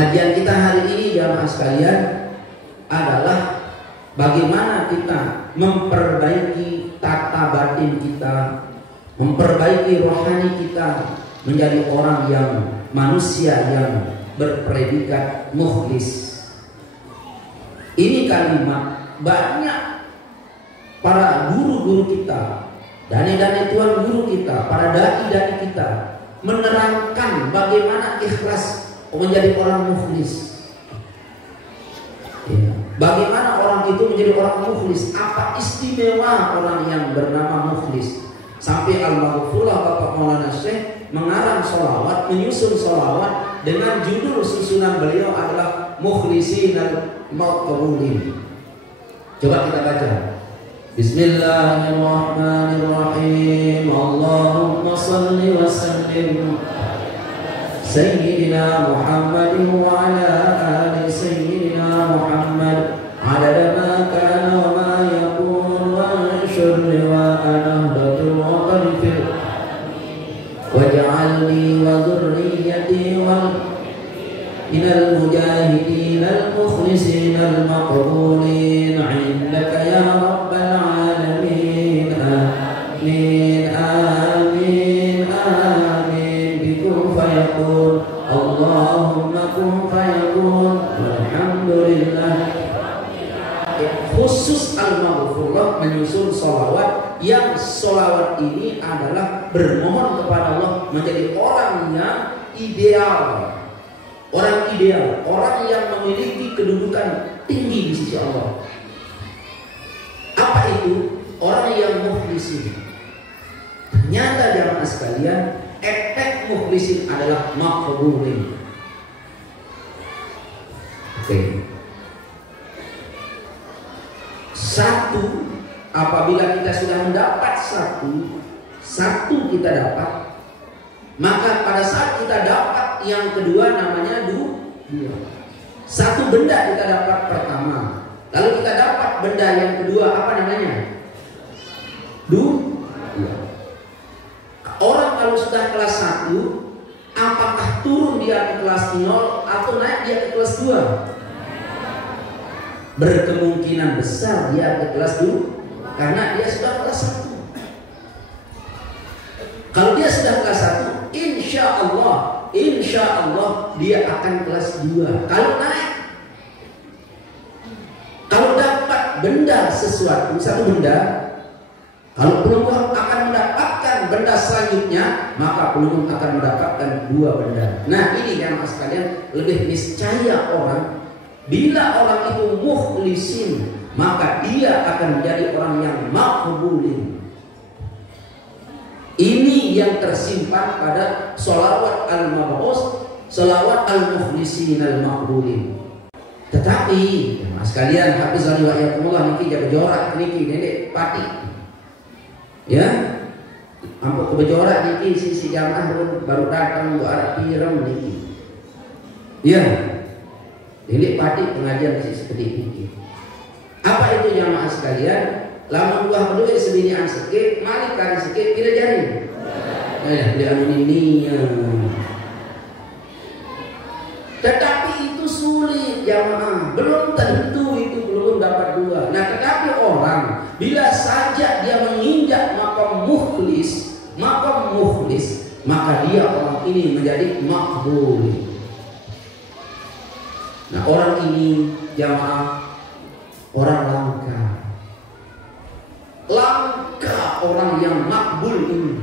Pengajian kita hari ini jamaah sekalian adalah bagaimana kita memperbaiki tata batin kita, memperbaiki rohani kita menjadi orang yang manusia yang berpredikat mukhlis. Ini kalimat banyak para guru-guru kita, dani-dani tuan guru kita, para dai-dai kita menerangkan bagaimana ikhlas menjadi orang mukhlis. Ya. Bagaimana orang itu menjadi orang mukhlis? Apa istimewa orang yang bernama mukhlis? Sampai al-maghfurlah Bapak Maulana Syekh mengarang sholawat, menyusun sholawat dengan judul susunan beliau adalah Mukhlisin al-Maqbulin. Coba kita baca. Bismillahirrahmanirrahim. Allahumma salli wa sallim Sayyidina Muhammadin wa ala ali Sayyidina Muhammad adada ma kana wa ma yakun wa syurri wa anahdatul wa qarifil waj'alni wa dhurriyyati wal minal mujahidin al mukhlisin al maqbulin 'indaka ya rabbal alamin. Amin amin amin. Bikum fayakun Allahumma kun fayakun walhamdulillah. Khusus al-maghfurlah menyusun sholawat yang sholawat ini adalah bermohon kepada Allah menjadi orang yang ideal, orang ideal, orang yang memiliki kedudukan tinggi di sisi Allah. Apa itu? Orang yang mukhlisin. Ternyata jamaah sekalian, efek mukhlisin adalah maqbulin. Oke. Satu, apabila kita sudah mendapat satu kita dapat, maka pada saat kita dapat yang kedua namanya dua. Satu benda kita dapat pertama, lalu kita dapat benda yang kedua, apa namanya? Dua. Orang kalau sudah kelas 1, apakah turun dia ke kelas 0 atau naik dia ke kelas 2? Berkemungkinan besar dia ke kelas 2 karena dia sudah kelas 1. Kalau dia sudah kelas 1, insya Allah dia akan kelas 2. Kalau naik, kalau dapat benda sesuatu, satu benda, kalau pelungguh akan mendapatkan benda selanjutnya, maka pelungguh akan mendapatkan dua benda. Nah ini yang mas kalian lebih niscaya orang, bila orang itu mukhlisin, maka dia akan menjadi orang yang maqbulin. Ini yang tersimpan pada sholawat al-mab'us, sholawat al-mukhlisin al-maqbulin. Tetapi mas kalian hafizani wa iyyakumullah niki jaga jorak niki nenek pati. Ya, ampun kebejorak niki si jamaah baru datang arah pirem niki. Ya, ini pati pengajian seperti ini. Apa itu jamaah sekalian? Lamun buah kedua sedinian sikit, malikan sikit tidak jari. Dia ini. Tetapi itu sulit jamaah, belum tentu itu belum dapat dua. Nah, tetapi orang bila saja dia menginjak makam mukhlis, maka dia orang ini menjadi makbul. Nah, orang ini jamaah orang langka orang yang makbul ini.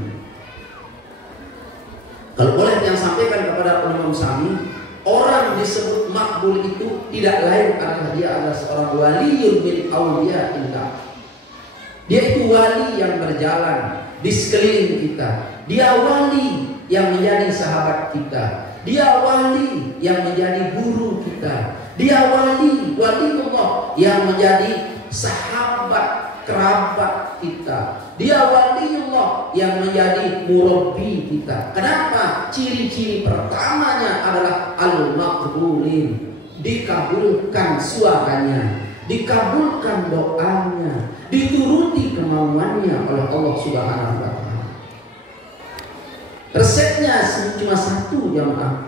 Kalau boleh yang sampaikan kepada Imam Sami, orang disebut makbul itu tidak lain adalah dia adalah seorang waliyun min auliya illah. Dia itu wali yang berjalan di sekeliling kita. Dia wali yang menjadi sahabat kita. Dia wali yang menjadi guru kita. Dia waliullah yang menjadi sahabat kerabat kita. Dia waliullah yang menjadi murabbi kita. Kenapa? Ciri-ciri pertamanya adalah al-maqbulin, dikabulkan suaranya, dikabulkan doanya, dituruti kemauannya oleh Allah Subhanahu wa taala. Resepnya cuma satu jamaah.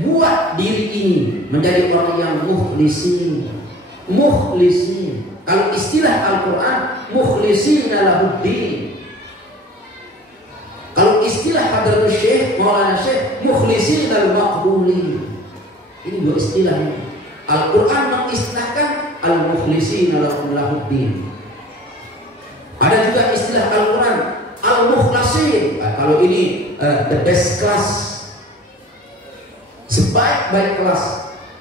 buat diri ini menjadi orang yang mukhlisin. Mukhlisin. Kalau istilah Al-Quran, mukhlisina lahuddin. Kalau istilah Hadratul Syekh, Maulana Syekh, mukhlisina al-maqbulin. Ini dua istilahnya. Al-Quran mengistilahkan al-mukhlisina lahuddin. Ada juga istilah Al-Quran al-mukhlasin. Kalau ini the best class, sebaik-baik kelas.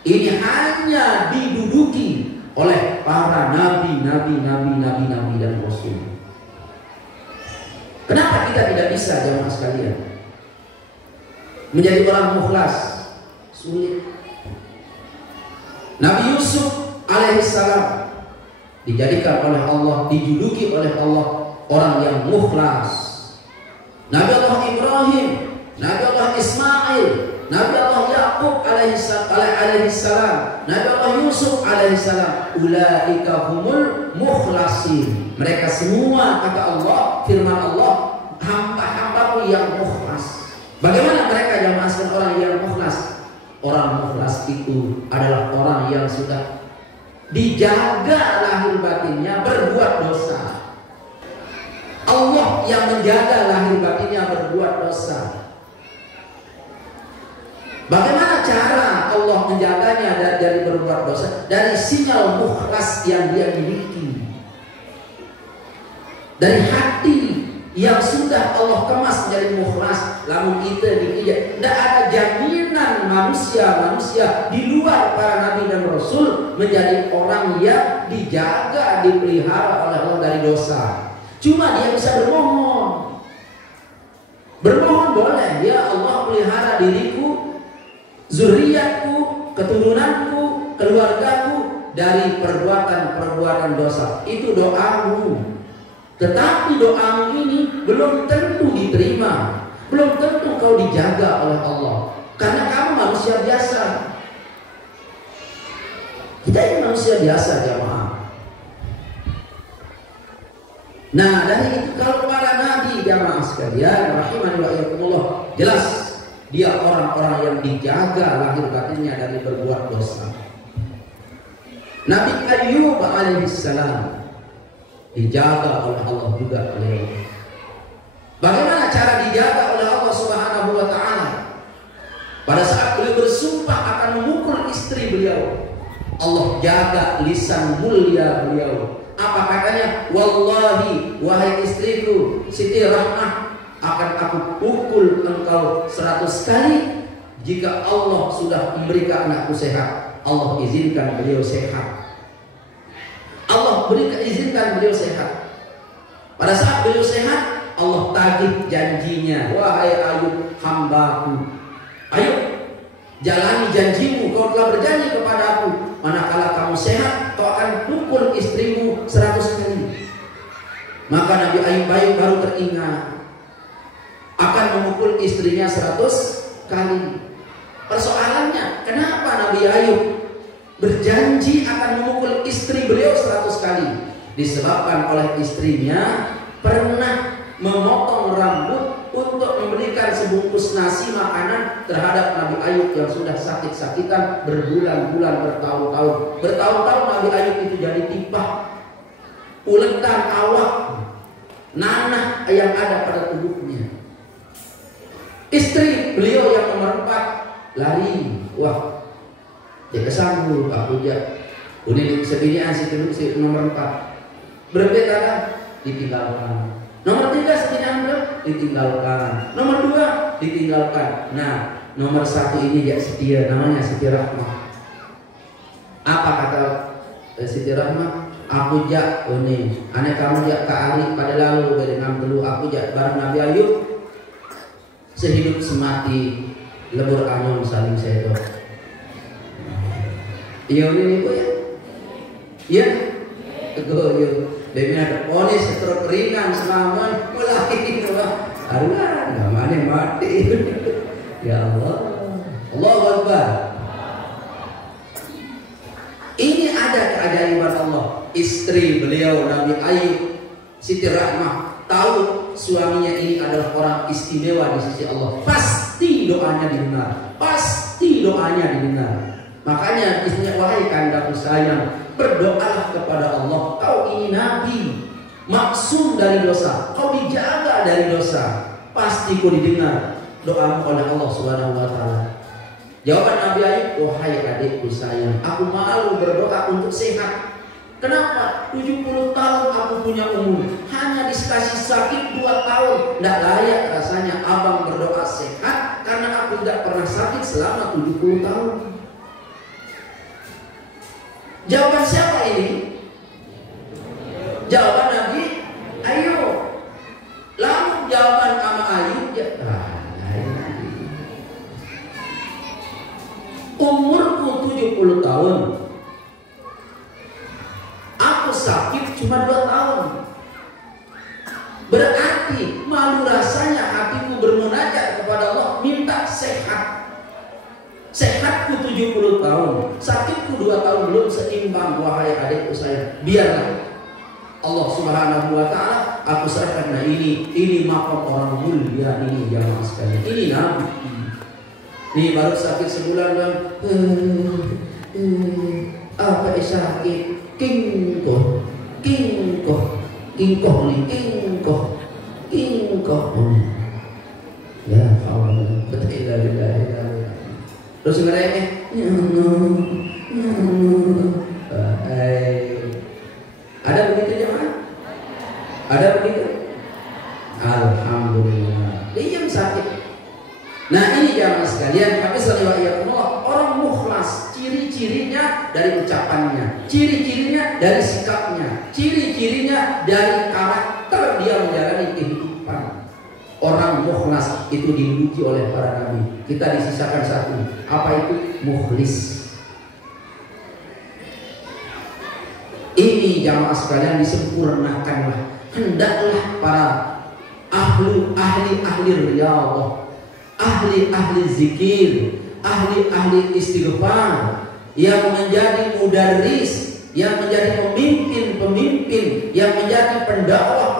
Ini hanya diduduki oleh para nabi dan rasul. Kenapa kita tidak bisa, jamaah sekalian, menjadi orang mukhlas? Sulit. Nabi Yusuf alaihissalam dijadikan oleh Allah, dijuluki oleh Allah orang yang mukhlas. Nabi Allah Ibrahim, Nabi Allah Ismail, Nabi Allah Yaqub alaihissalam, Nabi Allah Yusuf alaihissalam, ulaika humul mukhlasin. Mereka semua, kata Allah, firman Allah, hamba-hambaku yang mukhlas. Bagaimana mereka, jamaah orang yang mukhlas? Orang mukhlas itu adalah orang yang sudah dijaga lahir batinnya berbuat dosa. Allah yang menjaga lahir batinnya berbuat dosa. Bagaimana cara Allah menjaganya dari berbuat dosa? Dari sinyal mukhlas yang dia miliki, dari hati yang sudah Allah kemas menjadi mukhlas. Lamun kita dikijak, tidak ada jaminan manusia di luar para nabi dan rasul menjadi orang yang dijaga, dipelihara oleh Allah dari dosa. Cuma dia bisa bermohon. Bermohon boleh, ya Allah pelihara diriku, zuriatku, keturunanku, keluargaku dari perbuatan-perbuatan dosa. Itu doamu. Tetapi doamu ini belum tentu diterima, belum tentu kau dijaga oleh Allah, karena kamu manusia biasa. Kita ini manusia biasa, jamaah. Nah, dari itu kalau para nabi, jamaah sekalian, rahimani wa iyyakumullah, jelas dia orang-orang yang dijaga lahir batinnya dari berbuat dosa. Nabi Ayyub alaihissalam dijaga oleh Allah juga beliau. Bagaimana cara dijaga oleh Allah Subhanahu wa taala? Pada saat beliau bersumpah akan memukul istri beliau, Allah jaga lisan mulia beliau. Apa katanya? Wallahi, wahai istriku Siti Rahmah, akan aku pukul engkau 100 kali jika Allah sudah memberikan anakku sehat. Allah izinkan beliau sehat. Allah izinkan beliau sehat. Pada saat beliau sehat, Allah tagih janjinya. Wahai Ayub, hambaku, ayo jalani janjimu. Kau telah berjanji kepada aku, manakala kamu sehat, kau akan pukul istrimu 100 kali. Maka Nabi Ayub baru teringat akan memukul istrinya 100 kali. Persoalannya, kenapa Nabi Ayub berjanji akan memukul istri beliau 100 kali? Disebabkan oleh istrinya pernah memotong rambut untuk memberikan sebungkus nasi makanan terhadap Nabi Ayub yang sudah sakit-sakitan berbulan-bulan, bertahun-tahun Nabi Ayub itu jadi tipah, uletan awak, nanah yang ada pada tubuhnya. Istri beliau yang nomor 4 lari, wah dia kesambut, aku jak udah sebinian si nomor 4 berbeda, ditinggalkan. Nomor 3 sebinian ditinggalkan. Nomor 2 ditinggalkan. Nah, nomor 1 ini jak setia, namanya Siti Rahmah. Apa kata Siti Rahmah? Aku jak ini, aneh kamu jak ke Ali pada lalu dari dulu aku jak bareng Nabi Ayub sehidup semati lebur anon saling sedo. Iya ini kok ya? Iya, teguh yo. Demi ada ponis stroke ringan selama mulai Allah, namanya mati. Ya Allah, Allahu Akbar. Ini ada keajaiban Allah. Istri beliau Nabi Ayub, Siti Rahmah, tahu suaminya ini adalah orang istimewa di sisi Allah. Pasti doanya didengar, pasti ini doanya didengar. Makanya istrinya, wahai kandaku sayang, berdoalah kepada Allah. Kau ini nabi, maksum dari dosa, kau dijaga dari dosa, pasti kau didengar doamu oleh Allah Subhanahu wa taala. Jawaban Nabi Ayub, wahai adikku sayang, aku malu berdoa untuk sehat. Kenapa? 70 tahun aku punya umur, hanya dikasih sakit 2 tahun. Tidak layak rasanya abang berdoa sehat, karena aku tidak pernah sakit selama 70 tahun. Jawaban siapa ini? Jawaban Nabi Ayub. Lalu jawaban sama Ayub, ya umurku 70 tahun, aku sakit cuma 2 tahun. Berarti malu rasanya hatiku bermunajat kepada Allah, minta sehat. Sehatku 70 tahun, sakitku 2 tahun, belum seimbang. Wahai adikku saya, biarlah Allah Subhanahu wa taala aku serahkan. Nah ini makam orang mulia ini jamaah sekalian. Ini Nabi. Ini baru sakit sebulan kan. Apa sakit? Kingkoh. Ya Allah, betul. Terus ngerengek. Ada begitu jemaah? Ada begitu? Alhamdulillah. Dia yang sakit. Nah ini jamaah sekalian, orang mukhlas, ciri-cirinya dari ucapannya, ciri-cirinya dari sikapnya, ciri-cirinya dari karakter dia menjalani kehidupan. Orang mukhlas itu diuji oleh para nabi. Kita disisakan satu. Apa itu? Mukhlis. Ini jamaah sekalian disempurnakanlah. Hendaklah para ahli riyadhah, ahli zikir, ahli istighfar, yang menjadi mudarris, yang menjadi pemimpin, yang menjadi pendakwah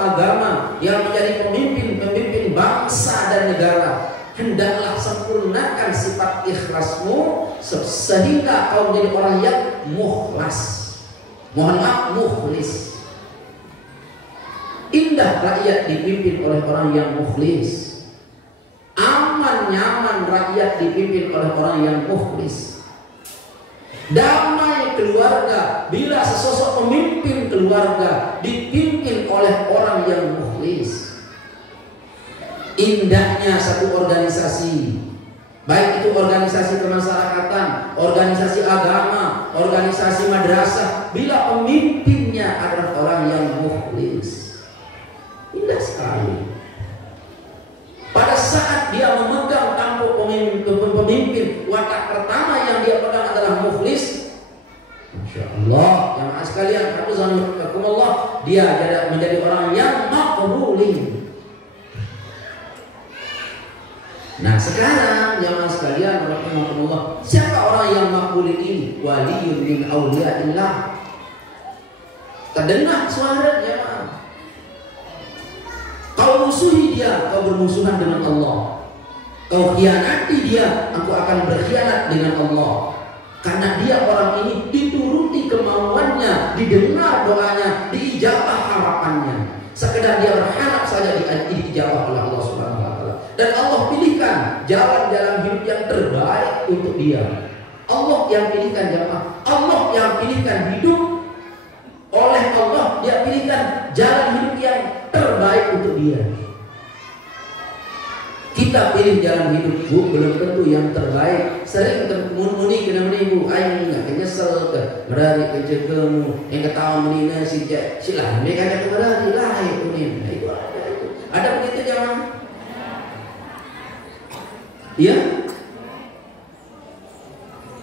agama, yang menjadi pemimpin bangsa dan negara. Hendaklah sempurnakan sifat ikhlasmu sehingga kau menjadi orang yang mukhlas. Mohon maaf, mukhlis. Indah rakyat dipimpin oleh orang yang mukhlis. Aman nyaman rakyat dipimpin oleh orang yang mukhlis. Damai keluarga bila sesosok pemimpin keluarga dipimpin oleh orang yang mukhlis. Indahnya satu organisasi, baik itu organisasi kemasyarakatan, organisasi agama, organisasi madrasah, bila pemimpinnya adalah orang yang mukhlis. Indah sekali. Pada saat dia memegang tampuk pemimpin, watak pertama yang dia pegang adalah mukhlis. Masya Allah, yang sekalian, hafizakumullah, dia menjadi orang yang maqbulin. Nah sekarang jamaah sekalian, rahimakumullah, siapa orang yang maqbulin ini? Waliyun min awliyaillah. Terdengar suara jamaah. Kau musuhi dia, kau bermusuhan dengan Allah. Kau khianati dia, aku akan berkhianat dengan Allah. Karena dia orang ini dituruti kemauannya, didengar doanya, diijabah harapannya. Sekedar dia berharap saja diijabah oleh Allah Subhanahu wa taala. Dan Allah pilihkan jalan-jalan hidup yang terbaik untuk dia. Allah yang pilihkan jamaah. Allah yang pilihkan hidup. Oleh Allah dia pilihkan jalan hidup yang terbaik untuk dia. Kita pilih jalan hidup, bu, belum tentu yang terbaik. Sering muni kena menipu, aing nggak nyesel ke berani kerja kamu, yang ketawa menina si silah, mereka kata berani lah itu nih. Nah, itu ada begitu jangan? Iya.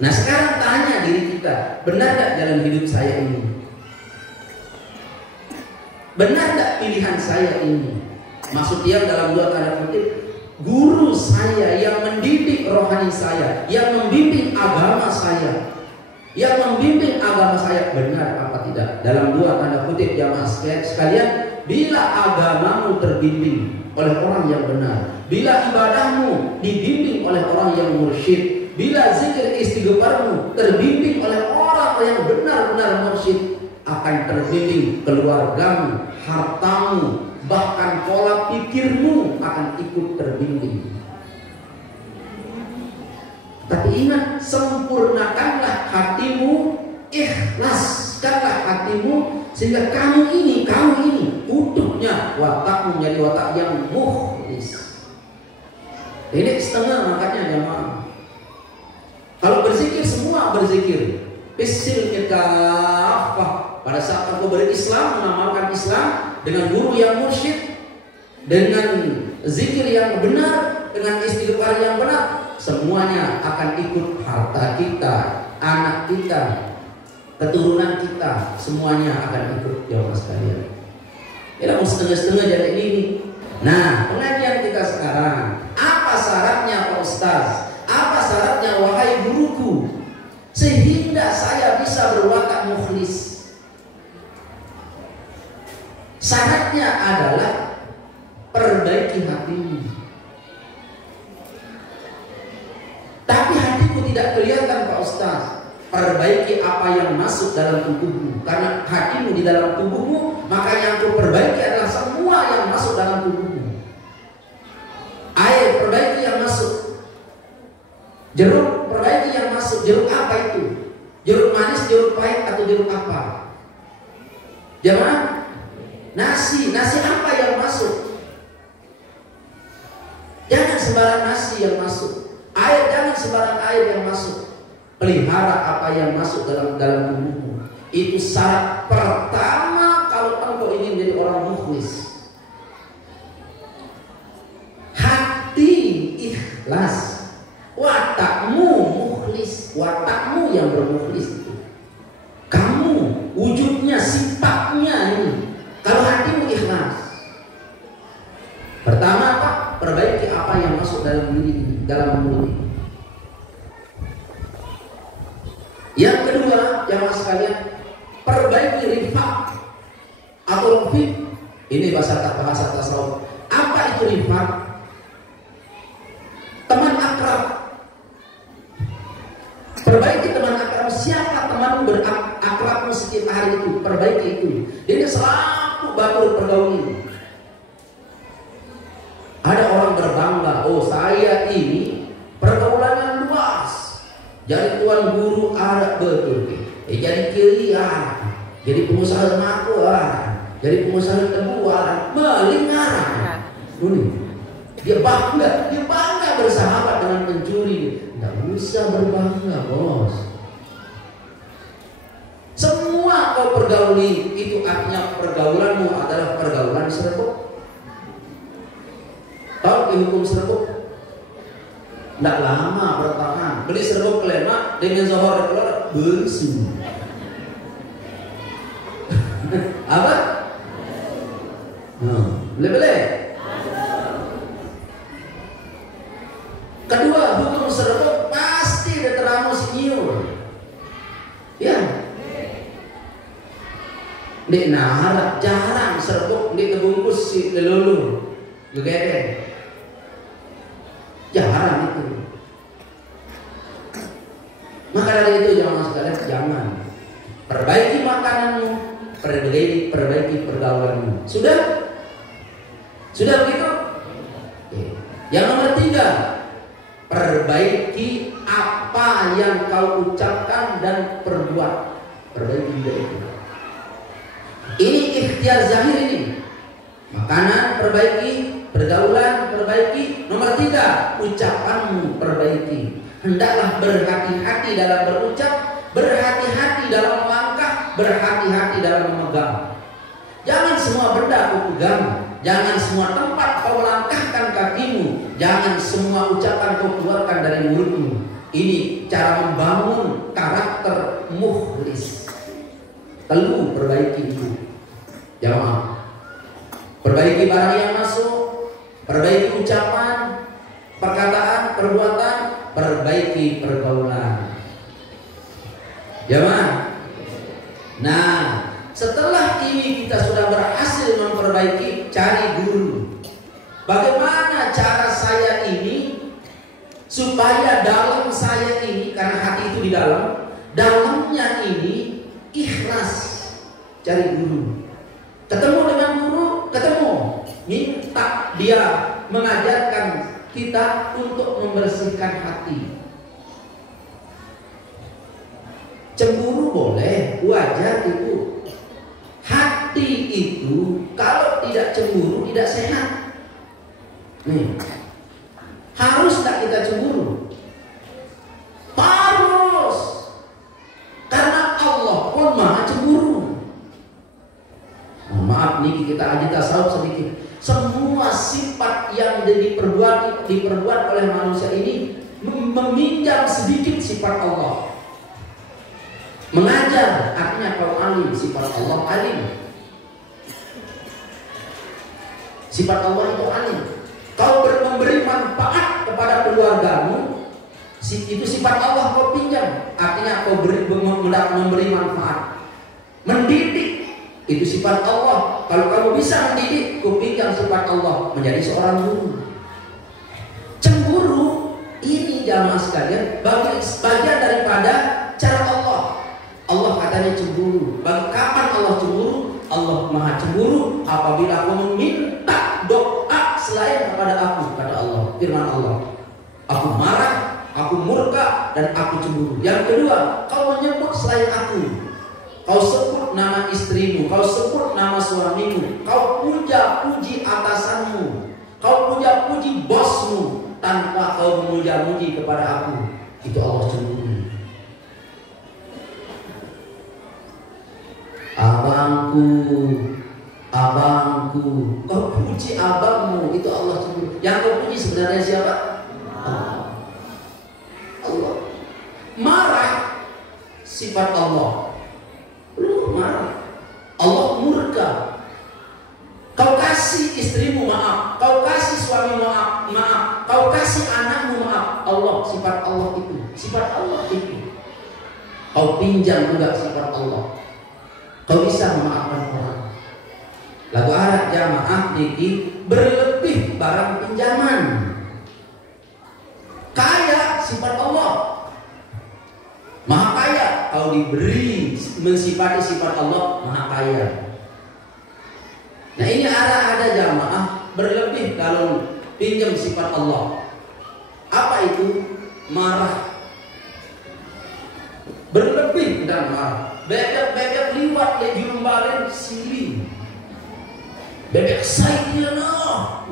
Nah sekarang tanya diri kita, benar nggak jalan hidup saya ini? Benar nggak pilihan saya ini? Maksud dia dalam dua tanda kutip, guru saya yang mendidik rohani saya, yang membimbing agama saya, benar apa tidak? Dalam dua tanda kutip jamaah sekalian, bila agamamu terbimbing oleh orang yang benar, bila ibadahmu dibimbing oleh orang yang mursyid, bila zikir istighfarmu terbimbing oleh orang yang benar-benar mursyid, akan terbimbing keluargamu, hartamu, bahkan pola pikirmu akan ikut terbimbing. Tapi ingat, sempurnakanlah hatimu, ikhlaskanlah hatimu, sehingga kamu ini utuhnya watakmu menjadi watak yang mukhlis. Ini setengah makanya jamaah. Kalau berzikir semua berzikir. Bisil kafah. Pada saat aku berislam, mengamalkan Islam dengan guru yang mursyid, dengan zikir yang benar, dengan istighfar yang benar, semuanya akan ikut harta kita, anak kita, keturunan kita, semuanya akan ikut jamaah sekalian. Kita mau setengah-setengah jadi ini. Nah, pengajian kita sekarang, apa syaratnya Pak Ustaz? Apa syaratnya wahai guruku, sehingga saya bisa berwatak mukhlis? Syaratnya adalah perbaiki hatimu. Tapi hatiku tidak kelihatan Pak Ustaz. Perbaiki apa yang masuk dalam tubuhmu. Karena hatimu di dalam tubuhmu, maka yang aku perbaiki adalah semua yang masuk dalam tubuhmu. Air, perbaiki yang masuk. Jeruk, perbaiki yang masuk. Jeruk apa itu? Jeruk manis, jeruk pahit, atau jeruk apa? Jamaah? Nasi apa yang masuk? Jangan sembarang nasi yang masuk. Air, jangan sembarang air yang masuk. Pelihara apa yang masuk dalam tubuhmu. Itu syarat pertama kalau engkau ingin menjadi orang mukhlis. Hati ikhlas, watakmu mukhlis, watakmu yang bermukhlis itu. Kamu wujudnya, sifatnya ini. Kalau hatimu ikhlas, pertama apa? Perbaiki apa yang masuk dalam diri ini, dalam mulut ini. Yang kedua, jamaah sekalian, perbaiki rifaq atau rafiq. Ini bahasa tasawuf. Apa itu rifaq? Teman akrab. Perbaiki teman akrab. Siapa temanmu berakrabmu setiap hari itu? Perbaiki itu. Jadi selalu baru pergauli. Ada orang berbangga, oh saya ini pergaulannya luas. Jadi tuan guru Arab betul, jadi kiri jadi pengusaha ngaku jadi pengusaha tebu melingar. Dia bangga bersahabat dengan pencuri. Tidak usah berbangga bos. Semua kau pergauli itu artinya pergaulanmu adalah pergaulan serbuk. Tahu hukum serbuk? Tidak lama bertahan. Beli serbuk kelena dengan zohor keluar bersu. Apa? Beli. Kedua, hukum serbuk pasti ada teramu senior. Ya. Di nahar jarang serbuk di kebungkus si lelulu. Gegede. Jarang itu. Maka dari itu jangan sekalian, jangan. Perbaiki makananmu, perbaiki pergaulanmu. Sudah? Sudah begitu? Yang nomor 3, perbaiki apa yang kau ucapkan dan perbuat. Perbaiki juga itu. Ini ikhtiar zahir ini. Makanan perbaiki, pergaulan perbaiki. Nomor 3, ucapanmu perbaiki. Hendaklah berhati-hati dalam berucap, berhati-hati dalam melangkah, berhati-hati dalam memegang. Jangan semua benda kau pegang, jangan semua tempat kau langkahkan kakimu, jangan semua ucapan kau keluarkan dari mulutmu. Ini cara membangun karakter mukhlis. Perlu perbaiki itu. Jamaah. Perbaiki barang yang masuk, perbaiki ucapan, perkataan, perbuatan, perbaiki pergaulan. Jamaah. Nah, setelah ini kita sudah berhasil memperbaiki, cari guru. Bagaimana cara saya ini supaya dalam saya ini, karena hati itu di dalamnya ini ikhlas cari guru. Ketemu dengan guru, minta dia mengajarkan kita untuk membersihkan hati. Cemburu boleh, wajar itu. Hati itu kalau tidak cemburu tidak sehat. Nih, harus tak kita cemburu? Harus. Karena Allah pun maha cemburu. Maaf nih, kita aja tasawuf sedikit. Semua sifat yang diperbuat oleh manusia ini meminjam sedikit sifat Allah. Mengajar artinya kau alim, sifat Allah alim. Sifat Allah itu alim. Kau memberi manfaat kepada keluargamu, itu sifat Allah kau pinjam. Artinya kau memberi manfaat. Mendidik, itu sifat Allah. Kalau kamu bisa mendidik, kau pinjam sifat Allah menjadi seorang guru. Cemburu ini jamaah sekalian bagian daripada cara Allah. Allah katanya cemburu. Kapan Allah cemburu? Allah maha cemburu apabila kau meminta doa selain kepada aku, kata Allah, firman Allah. Aku marah, aku murka, dan aku cemburu. Yang kedua, kau menyebut selain aku. Kau sebut nama istrimu, kau sebut nama suamimu, kau puja-puji atasanmu, kau puja-puji bosmu tanpa kau memuja-muji kepada aku. Itu Allah cemburu. Abangku, kau puji abangmu, itu Allah cemburu. Yang kau puji sebenarnya siapa? Allah. Marah, sifat Allah. Lu marah, Allah murka. Kau kasih istrimu maaf, kau kasih suamimu maaf, kau kasih anakmu maaf. Allah, sifat Allah itu, sifat Allah itu. Kau pinjam juga sifat Allah. Kau bisa memaafkan orang. Lagu Arab jamaah niki berlebih barang pinjaman. Kaya sifat Allah. Maha kaya. Kau diberi mensifati sifat Allah maha kaya. Nah ini ada jamaah berlebih kalau pinjam sifat Allah. Apa itu? Marah. Berlebih dan marah. Bebek liwat di jurung balen sili. Bebek saya lah,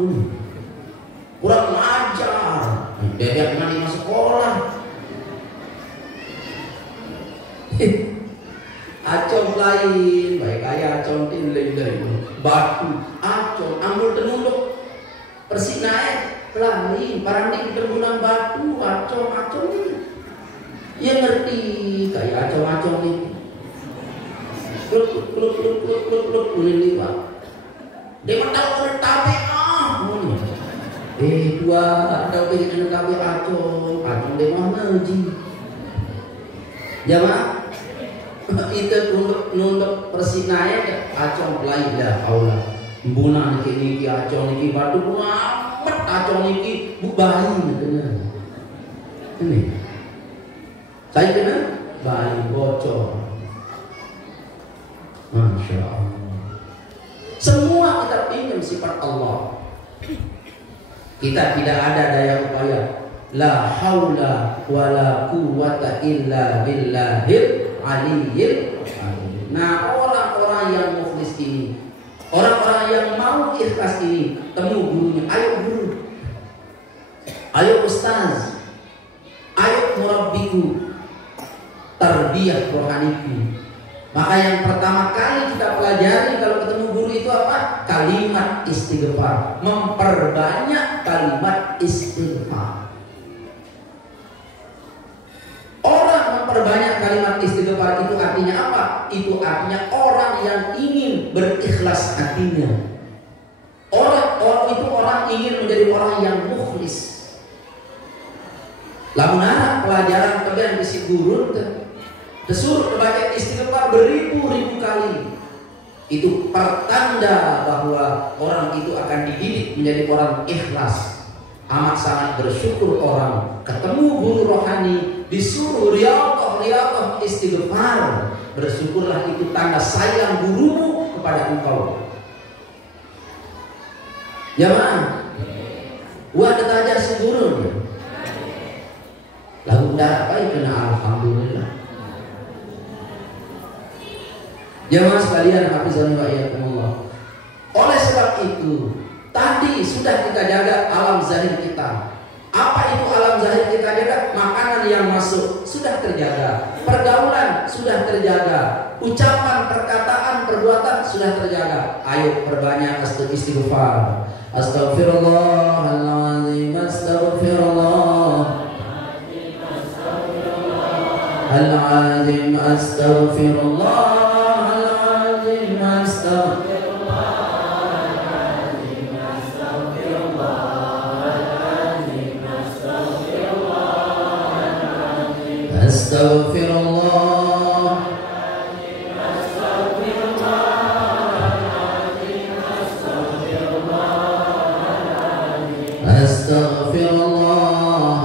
kurang ajar. Bebek mandi masuk sekolah. Acong lain, baik kaya acong lain batu, acong ambul tenunduk, persik naik, lain, parang di tergunang batu, acong ini. Ya ngerti, kayak acong ini. Kluk ini pak. Dia tahu tabe dua tahu dengan tabe acong dia mana ji. Jamaah itu nunduk persinaya acong lain dah Allah. Mbuna niki acong niki batu amat acong niki bu bayi katanya. Ini. Saya kena bayi bocor. Masya Allah. Semua kita pinjam sifat Allah. Kita tidak ada daya upaya. La haula wala quwwata illa billahil aliyyil azim. Nah, orang-orang yang mukhlis ini, orang-orang yang mau ikhlas ini, temu gurunya. Ayo guru, ayo ustaz, ayo murabbiku, tarbiyah rohaniku. Maka yang pertama kali kita pelajari kalau ketemu guru itu apa? Kalimat istighfar. Memperbanyak kalimat istighfar. Orang memperbanyak kalimat istighfar itu artinya apa? Itu artinya orang yang ingin berikhlas hatinya. Orang itu orang ingin menjadi orang yang mukhlis. Lamun pelajaran tegan bisi guru disuruh membaca istighfar beribu-ribu kali. Itu pertanda bahwa orang itu akan dididik menjadi orang ikhlas. Amat sangat bersyukur orang ketemu guru rohani, disuruh riyadhah istighfar. Bersyukurlah, itu tanda sayang gurumu kepada engkau. Jamaah, wa ketajar segurun. Lalu dah apa itu? Alhamdulillah. Jamaah sekalian, hafizani wa iyyakumullah. Oleh sebab itu, tadi sudah kita jaga alam zahir kita. Apa itu alam zahir kita jaga? Makanan yang masuk sudah terjaga, pergaulan sudah terjaga, ucapan, perkataan, perbuatan sudah terjaga. Ayo perbanyak istighfar. Astaghfirullahaladzim, astaghfirullahaladzim, astaghfirullahaladzim, Astaghfirullah.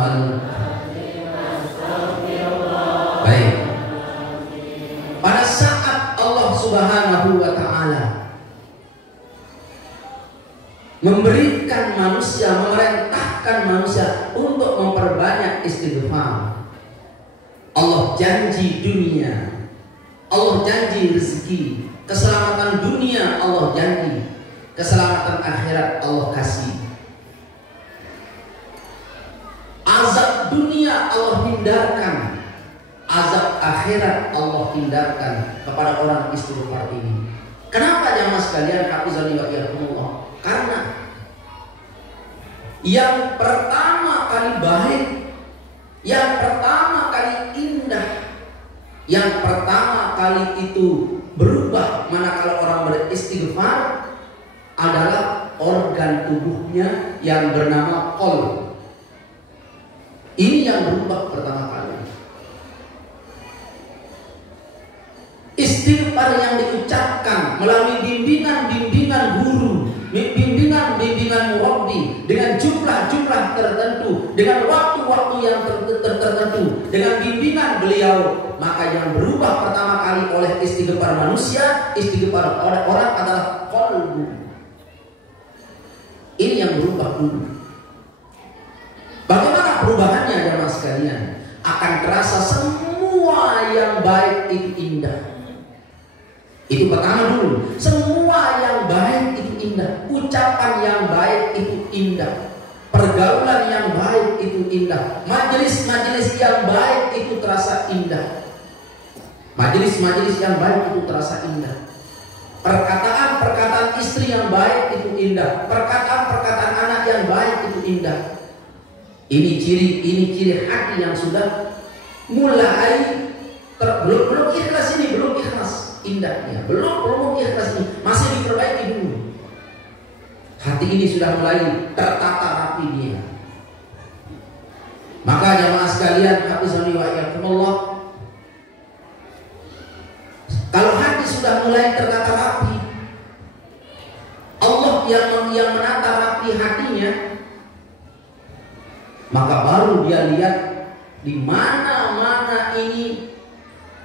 Baik. Pada saat Allah Subhanahu wa ta'ala memberikan manusia, memerintahkan manusia untuk memperbanyak istighfar, Allah janji dunia, Allah janji rezeki, keselamatan dunia Allah janji, keselamatan akhirat Allah kasih. Azab dunia Allah hindarkan, azab akhirat Allah hindarkan kepada orang istighfar ini. Kenapa jamaah sekalian, hafizani wa iyyakumullah? Karena yang pertama kali baik, yang pertama kali indah, yang pertama kali itu berubah manakala orang beristighfar adalah organ tubuhnya yang bernama qalb. Ini yang berubah pertama kali. Istighfar yang diucapkan melalui bimbingan-bimbingan guru, bimbingan-bimbingan murabbi, dengan jumlah-jumlah tertentu, dengan waktu-waktu yang tertentu, dengan bimbingan beliau, maka yang berubah pertama kali oleh istighfar manusia, istighfar oleh orang adalah qalbu. Ini yang berubah dulu. Bagaimana perubahannya jemaah sekalian? Akan terasa semua yang baik itu indah. Itu pertama dulu. Semua yang baik itu indah. Ucapan yang baik itu indah. Pergaulan yang baik itu indah. Majelis-majelis yang baik itu terasa indah. Majelis-majelis yang baik itu terasa indah. Perkataan-perkataan istri yang baik itu indah. Perkataan-perkataan anak yang baik itu indah. Ini ciri hati yang sudah mulai belum ikhlas ini, belum ikhlas indahnya, belum ikhlas ini, masih diperbaiki dulu. Hati ini sudah mulai tertata rapi dia. Maka jamaah sekalian, hafizani wa iyyakumullah, kalau hati sudah mulai tertata rapi, Allah yang menata rapi hatinya, maka baru dia lihat di mana-mana ini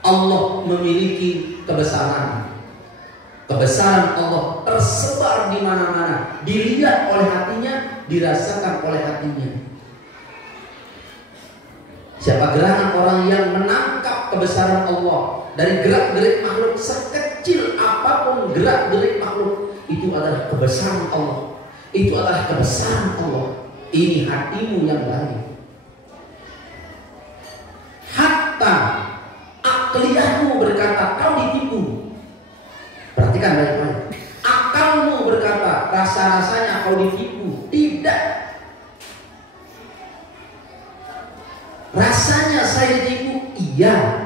Allah memiliki kebesaran. Kebesaran Allah tersebar di mana-mana, dilihat oleh hatinya, dirasakan oleh hatinya. Siapa gerangan orang yang menangkap kebesaran Allah dari gerak-gerik makhluk, sekecil apapun gerak-gerik makhluk, itu adalah kebesaran Allah. Itu adalah kebesaran Allah. Ini hatimu yang baik. Hatta akliyahmu berkata kau ditipu. Perhatikan baik-baik. Akalmu berkata rasa-rasanya kau ditipu. Tidak. Rasanya saya ditipu, iya.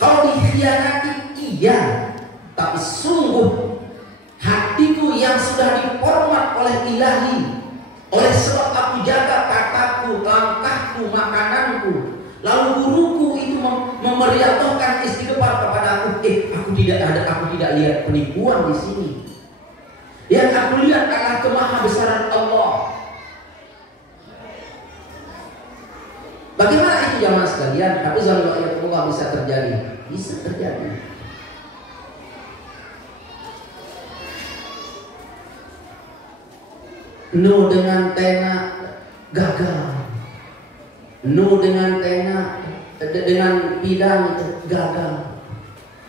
Kau dikhianati, iya. Tapi sungguh hatiku yang sudah diformat oleh Ilahi, oleh sebab aku jaga kataku, langkahku, makananku. Lalu guruku itu memeriatohkan istighfar kepada aku. Aku tidak lihat penipuan di sini. Yang aku lihat adalah kemahabesaran Allah. Bagaimana itu jamaah sekalian? Tapi Allah bisa terjadi. Bisa terjadi. Nu dengan tena gagal. Nu dengan tena dengan bidang itu gagal.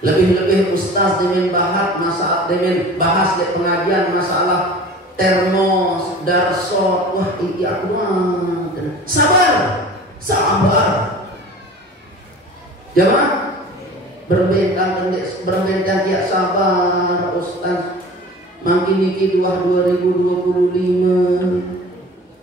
Lebih-lebih ustaz dengan bahas di pengajian masalah termos, darso, wah iki aku sabar. Jamaah berbentang dia sabar ustaz. Makin dikit 2025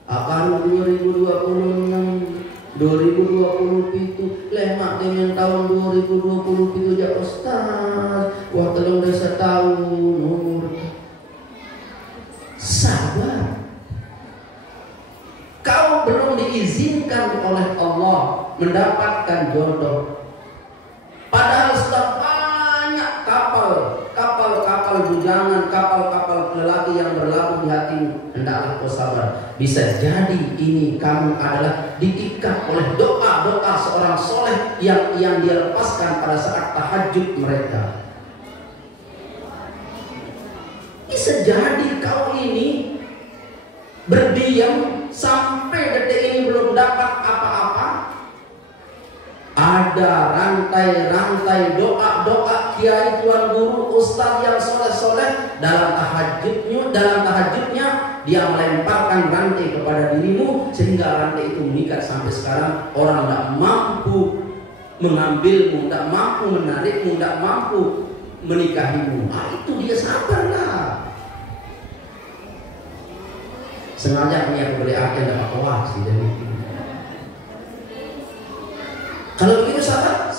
apa 2026 2027 lemak dengan tahun 2027 ya ustaz. Wah telung desa tahun umur. Sabar. Kau belum diizinkan oleh Allah mendapatkan jodoh. Padahal sudah banyak kapal bujangan, kapal lelaki yang berlabuh di hatimu. Hendaklah kau sabar. Bisa jadi ini kamu adalah diikat oleh doa-doa seorang soleh yang dia lepaskan pada saat tahajud mereka. Bisa jadi kau ini berdiam sampai detik ini belum dapat apa-apa. Ada rantai-rantai doa-doa kiai, tuan guru, ustaz yang soleh-soleh dalam tahajudnya dia melemparkan rantai kepada dirimu sehingga rantai itu mengikat sampai sekarang. Orang tidak mampu mengambilmu, tidak mampu menarikmu, tidak mampu menikahimu. Itu dia sabarlah. Sengaja punya boleh akhir dapat kawah sih dari itu. Kalau begitu sabar.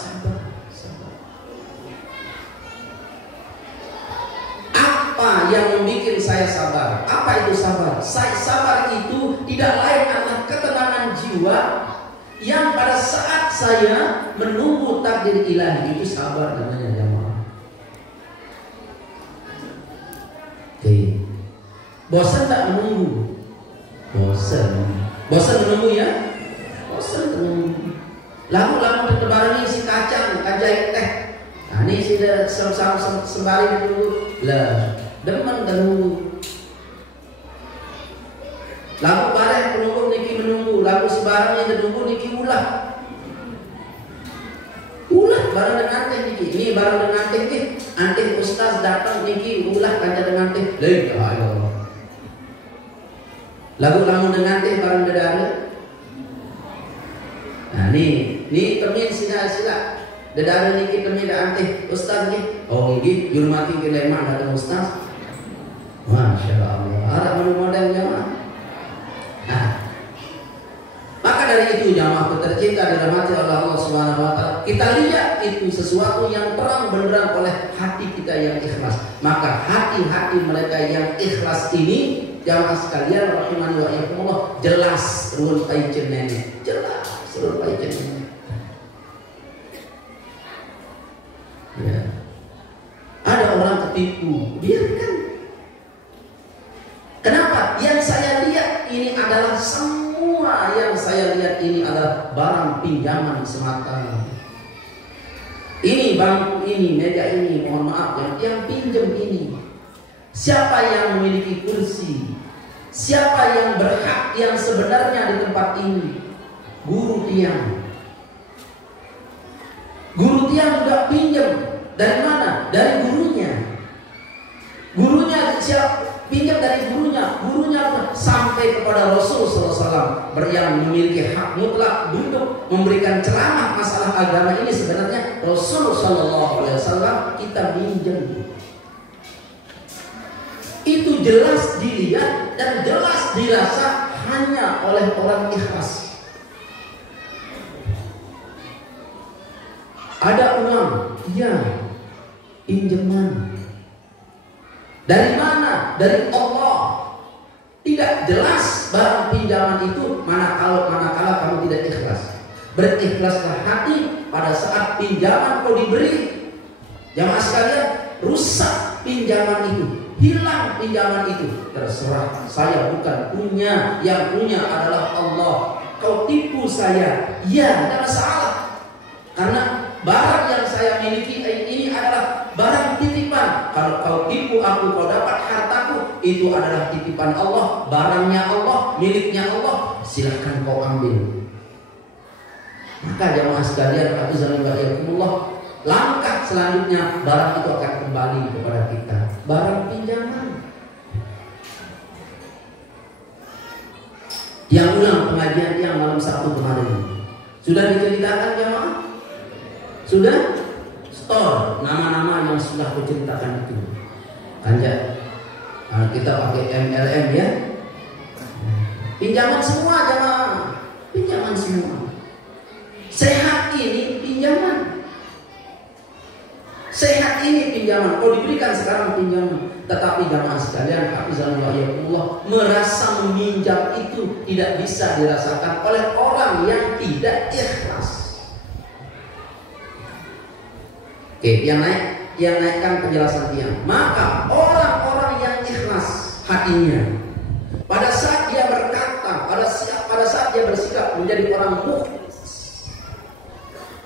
Apa yang membuat saya sabar? Apa itu sabar? Sabar itu tidak lain adalah ketenangan jiwa yang pada saat saya menunggu takdir ilahi. Itu sabar namanya jamaah. Oke. Bosan tak menunggu? Bosan menunggu ya? Bosan menunggu. Lalu bertebarannya si kacang teh. Nah ini si sembari dulu lah, demen dulu. Lalu bareng penunggu niki menunggu, lalu sebarangnya menunggu niki ulah bareng dengan teh niki. Ini bareng dengan teh niki. Antih ustaz datang niki ulah kaca dengan teh. Ayo. Lagu dengan teh bareng dedare. Nah ini temin sila dedare niki temin da antih ustaz niki. Oh niki juru mati ke lemak datang ustaz. Masya Allah. Ada model jamaah. Nah, maka dari itu jamaah tercinta dirahmati oleh Allah Subhanahu wa taala, kita lihat itu sesuatu yang terang benderang oleh hati kita yang ikhlas. Maka hati-hati mereka yang ikhlas ini jamaah sekalian rahimani wa iyyakumullah, jelas ruwun paicenene. Jelas ruwun paicenene. Ya. Ada orang ketipu, biarkan. Kenapa? Yang saya lihat ini adalah semua yang saya lihat ini adalah barang pinjaman semata. Ini bangku ini, meja ini, mohon maaf yang pinjam ini. Siapa yang memiliki kursi? Siapa yang berhak yang sebenarnya di tempat ini? Guru tiang. Guru tiang juga pinjam. Dari mana? Dari gurunya. Gurunya siapa? Pinjam dari gurunya sampai kepada Rasul SAW yang memiliki hak mutlak untuk memberikan ceramah masalah agama ini. Sebenarnya Rasul SAW kita pinjam. Itu jelas dilihat dan jelas dirasa hanya oleh orang ikhlas. Ada uang, ya, pinjaman. Dari mana? Dari Allah. Tidak jelas barang pinjaman itu manakala kamu tidak ikhlas. Berikhlaslah hati pada saat pinjaman kau diberi. Jamaah sekalian, rusak pinjaman itu, hilang pinjaman itu. Terserah, saya bukan punya, yang punya adalah Allah. kau tipu saya. Ya, tidak masalah. Karena barang yang saya miliki ini adalah barang titipan. Kalau kau tipu aku, kau dapat hartaku, itu adalah titipan Allah, barangnya Allah, miliknya Allah. Silahkan kau ambil. Maka jamaah sekalian, langkah selanjutnya barang itu akan kembali kepada kita. Barang pinjaman. Yang ulang pengajian yang malam Sabtu kemarin sudah diceritakan jamaah? Sudah? Store nama-nama yang sudah kuceritakan itu. Anja, kita pakai MLM ya. Pinjaman semua jamaah. Pinjaman semua. Sehat ini pinjaman. Sehat ini pinjaman. Kalau diberikan sekarang pinjaman. Tetapi jamaah sekalian, hafizahullah, merasa meminjam itu tidak bisa dirasakan oleh orang yang tidak ikhlas. Oke, yang naikkan penjelasan dia. Maka orang-orang yang ikhlas hatinya, pada saat dia berkata, pada saat dia bersikap menjadi orang mukhlis,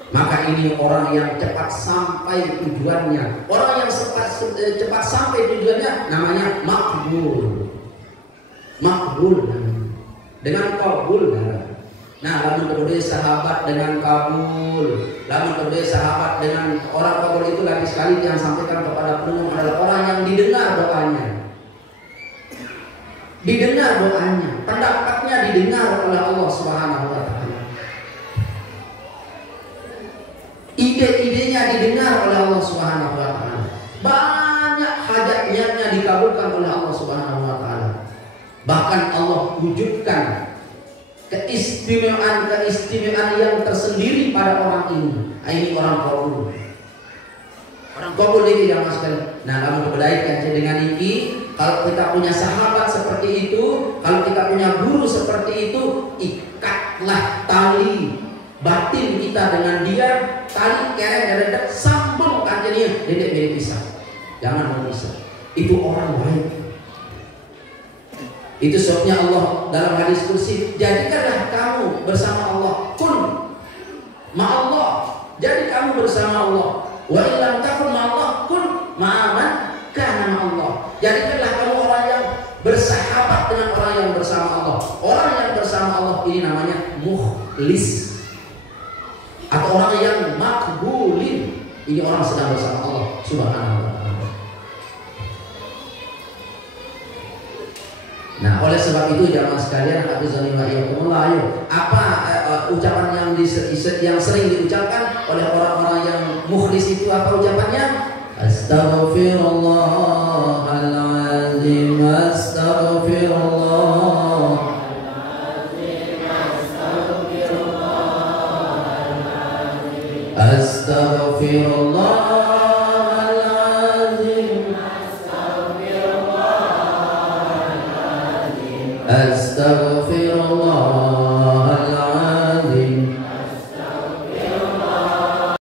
maka ini orang yang cepat sampai tujuannya. Orang yang cepat sampai tujuannya namanya makbul. Makbul dengan kabul. Nah, lalu kemudian sahabat dengan kabul. Lalu kemudian sahabat dengan orang kabul itu lagi sekali yang sampaikan kepada penumbuh adalah orang yang didengar doanya. Didengar doanya, pendapatnya didengar oleh Allah Subhanahu wa taala. Ide-idenya didengar oleh Allah Subhanahu wa taala. Banyak hajat-niatnya dikabulkan oleh Allah Subhanahu wa taala. Bahkan Allah wujudkan keistimewaan yang tersendiri pada orang ini. Ini orang kabul. Orang kabul ini yang masuk. Nah, kamu berbaikkan dengan ini. Kalau kita punya sahabat seperti itu, kalau kita punya guru seperti itu, ikatlah tali batin kita dengan dia, tali keren sambung kanjengnya, dedek mirip pisah. Jangan berpisah. Itu orang baik. Itu sebabnya Allah dalam hadis kursi, jadikanlah kamu bersama Allah, kun ma'allah. Jadi kamu bersama Allah. Wa illam takun ma'allah, kun ma'aman kana ma'allah. Jadikanlah kamu orang yang bersahabat dengan orang yang bersama Allah. Orang yang bersama Allah ini namanya mukhlis, atau orang yang makbulin. Ini orang sedang bersama Allah Subhanahu wa ta'ala. Nah, oleh sebab itu jamaah sekalian, ayo, apa ucapan yang sering diucapkan oleh orang-orang yang mukhlis itu, apa ucapannya? Astaghfirullahaladzim, astaghfirullah.